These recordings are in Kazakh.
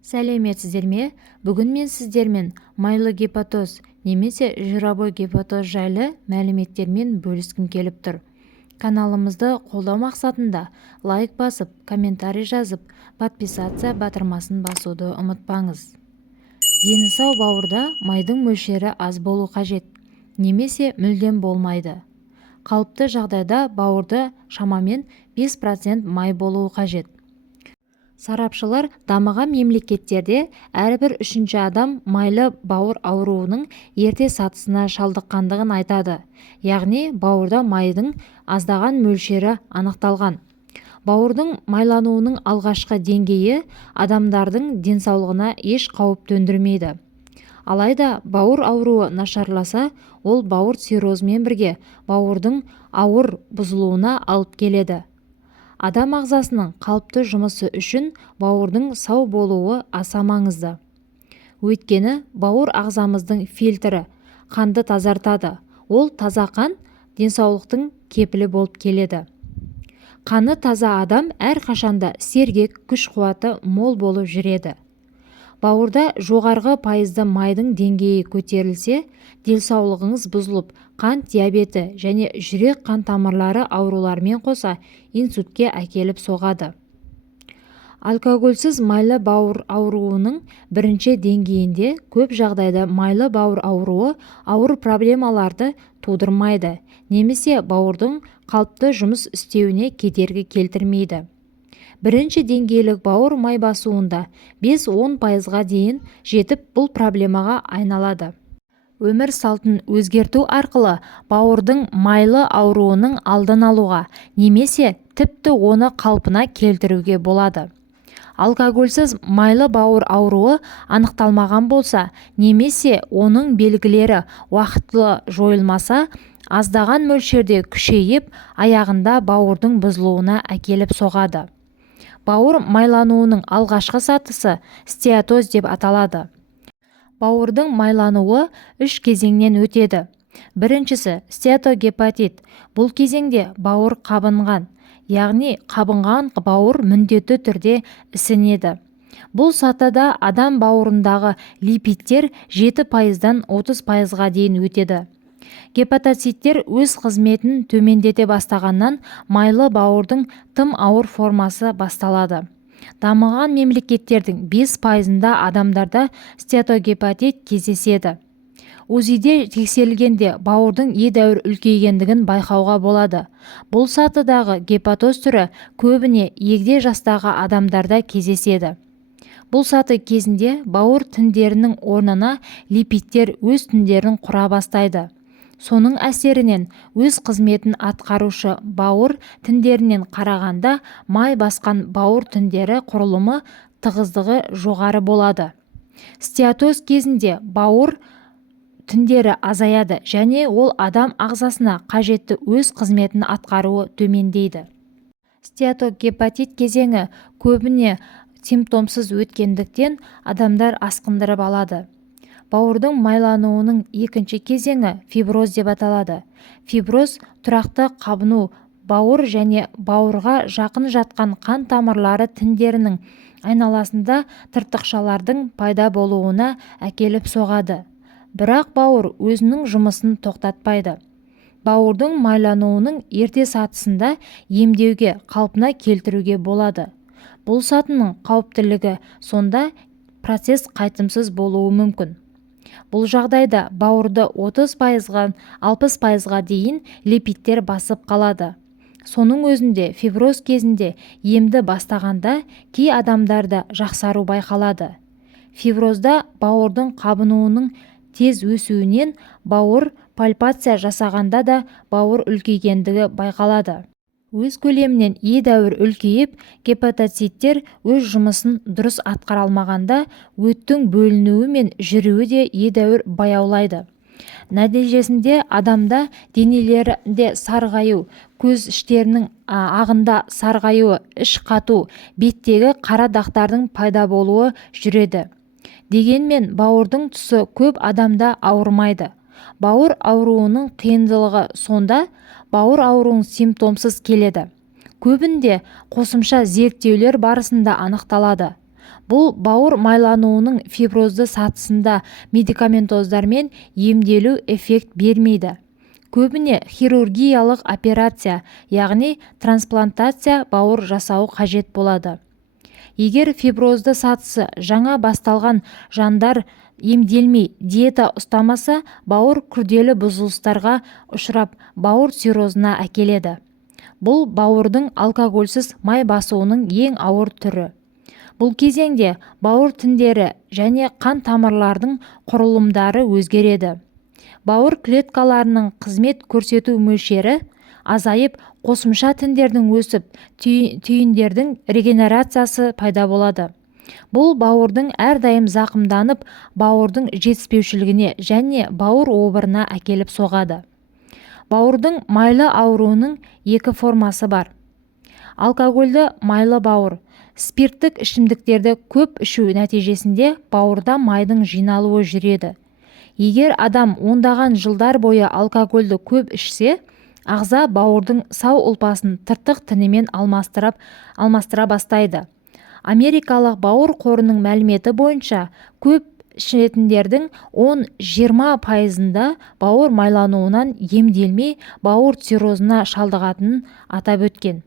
Сәлеметсіздер ме? Бүгін мен сіздермен майлы гепатоз немесе жировой гепатоз жайлы мәліметтермен бөліскім келіп тұр. Каналымызды қолдау мақсатында лайк басып, комментарий жазып, подписация батырмасын басуды ұмытпаңыз. Дені сау бауырда майдың мөлшері аз болу қажет, немесе мүлдем болмайды. Қалыпты жағдайда бауырда шамамен 5% май болуы қажет. Сарапшылар дамыған мемлекеттерде әрбір үшінші адам майлы бауыр ауруының ерте сатысына шалдыққандығын айтады. Яғни бауырда майдың аздаған мөлшері анықталған. Бауырдың майлануының алғашқы деңгейі адамдардың денсаулығына еш қауіп төндірмейді. Алайда бауыр ауруы нашарласа, ол бауыр циррозымен бірге бауырдың ауыр бұзылуына алып келеді. Адам ағзасының қалыпты жұмысы үшін бауырдың сау болуы аса маңызды. Өйткені бауыр ағзамыздың фильтрі қанды тазартады. Ол таза қан денсаулықтың кепілі болып келеді. Қаны таза адам әрқашанда сергек, күш-қуаты мол болып жүреді. Бауырда жоғарғы пайызды майдың деңгейі көтерілсе, денсаулығыңыз бұзылып, қант диабеті және жүрек қан тамырлары ауруларымен қоса инсультке әкеліп соғады. Алкогольсіз майлы бауыр ауруының бірінші деңгейінде көп жағдайда майлы бауыр ауруы ауыр проблемаларды тудырмайды, немесе бауырдың қалыпты жұмыс істеуіне кедергі келтірмейді. Бірінші деңгейлік бауыр май басуында 5-10%-ға дейін жетіп, бұл проблемаға айналады. Өмір салтын өзгерту арқылы бауырдың майлы ауруының алдын алуға, немесе тіпті оны қалпына келтіруге болады. Алкогольсіз майлы бауыр ауруы анықталмаған болса, немесе оның белгілері уақытылы жойылмаса, аздаған мөлшерде күшейіп, аяғында бауырдың бұзылуына әкеліп соғады. Бауыр майлануының алғашқы сатысы стеатоз деп аталады. Бауырдың майлануы 3 кезеңнен өтеді. Біріншісі стеатогепатит. Бұл кезеңде бауыр қабынған, яғни қабынған бауыр міндетті түрде ісінеді. Бұл сатыда адам бауырындағы липидтер 7%-дан 30%-ға дейін өтеді. Гепатоциттер өз қызметін төмендете бастағаннан майлы бауырдың тым ауыр формасы басталады. Дамыған мемлекеттердің 5%-ында адамдарда стеатогепатит кездеседі. УЗИде тексерілгенде бауырдың едәуір үлкейгендігін байқауға болады. Бұл сатыдағы гепатоз түрі көбіне егде жастағы адамдарда кездеседі. Бұл саты кезінде бауыр тіндерінің орнына липидтер өз тіндерін құра бастайды. Соның әсерінен өз қызметін атқарушы бауыр тіндерінен қарағанда май басқан бауыр тіндері құрылымы тығыздығы жоғары болады. Стеатоз кезінде бауыр тіндері азаяды және ол адам ағзасына қажетті өз қызметін атқаруы төмендейді. Стеатогепатит кезеңі көбіне симптомсыз өткендіктен адамдар асқындырып алады. Бауырдың майлануының екінші кезеңі фиброз деп аталады. Фиброз тұрақты қабыну, бауыр және бауырға жақын жатқан қан тамырлары тіндерінің айналасында тыртықшалардың пайда болуына әкеліп соғады. Бірақ бауыр өзінің жұмысын тоқтатпайды. Бауырдың майлануының ерте сатысында емдеуге, қалпына келтіруге болады. Бұл сатының қауіптілігі сонда процесс қайтымсыз болуы мүмкін. Бұл жағдайда бауырды 30%-ға 60%-ға дейін липидтер басып қалады. Соның өзінде фиброз кезінде емді бастағанда кей адамдарда жақсару байқалады. Фиброзда бауырдың қабынуының тез өсуінен бауыр пальпация жасағанда да бауыр үлкейгендігі байқалады. Өз көлемінен едәуір үлкейіп, гепатоциттер өз жұмысын дұрыс атқара алмағанда өттің бөлінуі мен жүруі де едәуір баяулайды. Нәтижесінде адамда денелерінде сарғаю, көз іштерінің ағында сарғаюы, іш қату, беттегі қара дақтардың пайда болуы жүреді. Дегенмен бауырдың тұсы көп адамда ауырмайды. Бауыр ауруының қиындылығы сонда бауыр ауруың симптомсыз келеді. Көбінде қосымша зерттеулер барысында анықталады. Бұл бауыр майлануының фиброзды сатысында медикаментоздармен емделу эффект бермейді. Көбіне хирургиялық операция, яғни трансплантация бауыр жасау қажет болады. Егер фиброзды сатысы жаңа басталған жандар емделмей диета ұстамаса, бауыр күрделі бұзылыстарға ұшырап, бауыр циррозына әкеледі. Бұл бауырдың алкогольсіз май басуының ең ауыр түрі. Бұл кезеңде бауыр тіндері және қан тамырлардың құрылымдары өзгереді. Бауыр клеткаларының қызмет көрсету мөлшері азайып, қосымша тіндердің өсіп, түйіндердің регенерациясы пайда болады. Бұл бауырдың әрдайым зақымданып, бауырдың жетіспеушілігіне және бауыр обырына әкеліп соғады. Бауырдың майлы ауруының екі формасы бар. Алкогольді майлы бауыр. Спирттік ішімдіктерді көп ішу нәтижесінде бауырда майдың жиналуы жүреді. Егер адам ондаған жылдар бойы алкогольді көп ішсе, ағза бауырдың сау ұлпасын тыртық тінімен алмастыра бастайды. Америкалық бауыр қорының мәліметі бойынша көп ішетіндердің 10-20%-ында бауыр майлануынан емделмей бауыр циррозына шалдығатынын атап өткен.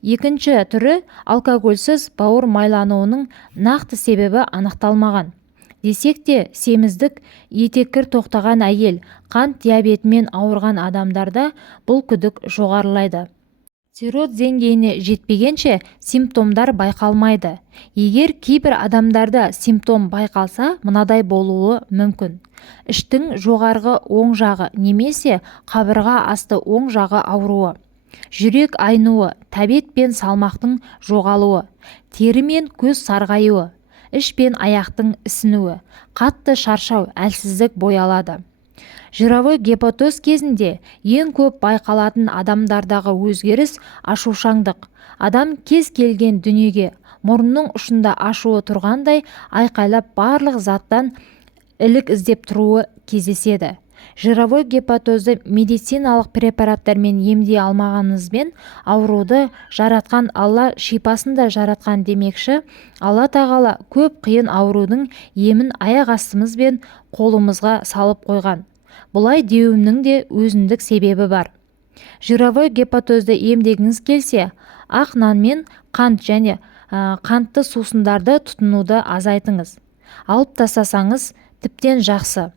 Екінші түрі алкогольсіз бауыр майлануының нақты себебі анықталмаған. Десек те, семіздік, етеккір тоқтаған әйел, қант диабетімен ауырған адамдарда бұл күдік жоғарылайды. Цирроз деңгейіне жетпегенше симптомдар байқалмайды. Егер кейбір адамдарда симптом байқалса, мынадай болуы мүмкін. Іштің жоғарғы оң жағы немесе қабырға асты оң жағы ауруы, жүрек айнуы, тәбет пен салмақтың жоғалуы, тері мен көз сарғаюы, іш пен аяқтың ісінуі, қатты шаршау, әлсіздік боялады. Жировой гепатоз кезінде ең көп байқалатын адамдардағы өзгеріс ашушаңдық. Адам кез келген дүниеге мұрнының ұшында ашуы тұрғандай айқайлап барлық заттан ілік іздеп тұруы кездеседі. Жировой гепатозды медициналық препараттармен емдей алмағаныңызбен ауруды жаратқан Алла шипасын да жаратқан демекші, Алла тағала көп қиын аурудың емін аяқ астымызбен қолымызға салып қойған. Бұлай деуімнің де өзіндік себебі бар. Жировой гепатозды емдегіңіз келсе, ақ нан мен қант және қантты сусындарды тұтынуды азайтыңыз. Алып тастасаңыз тіптен жақсы.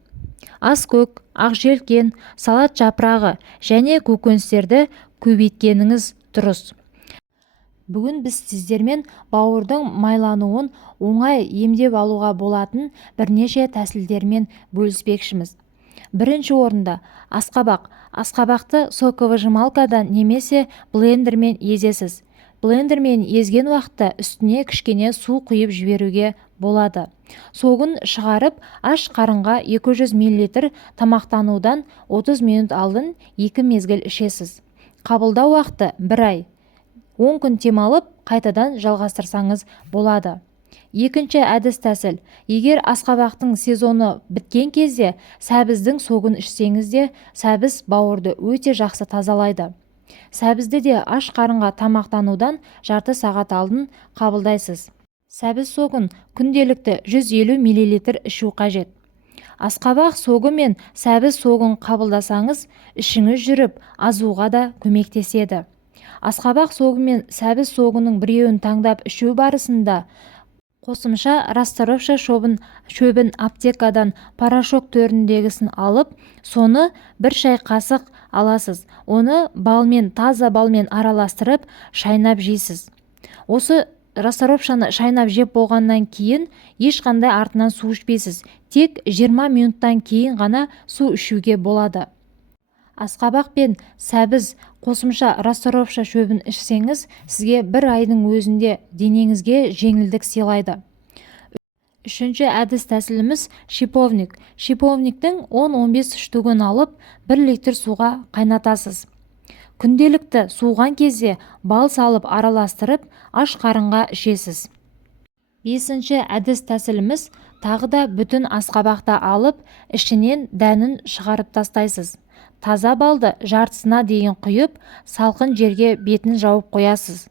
Аскөк, ақжелкен, салат жапырағы және көкөністерді көбейткеніңіз дұрыс. Бүгін біз сіздермен бауырдың майлануын оңай емдеп алуға болатын бірнеше тәсілдермен бөліспекшіміз. Бірінші орында асқабақ. Асқабақты соковыжималкадан немесе блендермен езесіз. Блендермен езген уақытта үстіне кішкене су құйып жіберуге болады. Согын шығарып, аш қарынға 200 мл тамақтанудан 30 минут алдын 2 мезгіл ішесіз. Қабылдау уақыты 1 ай. 10 күн демалып, қайтадан жалғастырсаңыз болады. Екінші әдіс тәсіл. Егер асқабақтың сезоны біткен кезде сәбіздің согын ішсеңіз де, сәбіз бауырды өте жақсы тазалайды. Сәбізді де аш қарынға тамақтанудан жарты сағат алдын қабылдайсыз. Сәбіз согын күнделікті 150 мл ішу қажет. Асқабақ согы мен сәбіз согын қабылдасаңыз, ішіңіз жүріп, азуға да көмектеседі. Асқабақ согы мен сәбіз согының біреуін таңдап ішу барысында қосымша растворовшы шөбін аптекадан порошок түріндегісін алып, соны 1 шай қасық аласыз. Оны балмен, таза балмен араластырып, шайнап жейсіз. Осы растворовшаны шайнап жеп болғаннан кейін ешқандай артынан су ішпейсіз. Тек 20 минуттан кейін ғана су ішуге болады. Асқабақ пен сәбіз қосымша растворовшы шөбін ішсеңіз, сізге 1 айдың өзінде денеңізге жеңілдік сыйлайды. Үшінші әдіс тәсіліміз шиповник. Шиповниктің 10-15 штугын алып, 1 литр суға қайнатасыз. Күнделікті суған кезде бал салып араластырып, аш қарынға ішесіз. Бесінші әдіс тәсіліміз тағы да бүтін асқабақты алып, ішінен дәнін шығарып тастайсыз. Таза балды жартысына дейін құйып, салқын жерге бетін жауып қоясыз.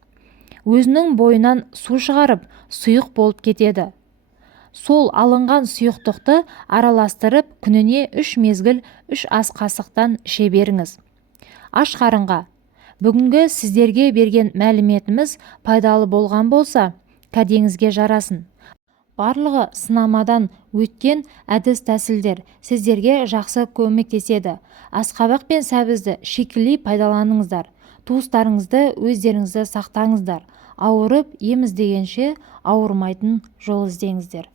өзінің бойынан су шығарып сұйық болып кетеді. Сол алынған сұйықтықты араластырып күніне 3 мезгіл 3 ас қасықтан іше беріңіз. Аш қарынға. Бүгінгі сіздерге берген мәліметіміз пайдалы болған болса, кәдеңізге жарасын. Барлығы сынамадан өткен әдіс-тәсілдер сіздерге жақсы көмектеседі. Асқабақ пен сәбізді шикілі пайдаланыңыздар. Туыстарыңызды, өздеріңізді сақтаңыздар. Ауырып ем іздегенше ауырмайтын жол іздеңіздер.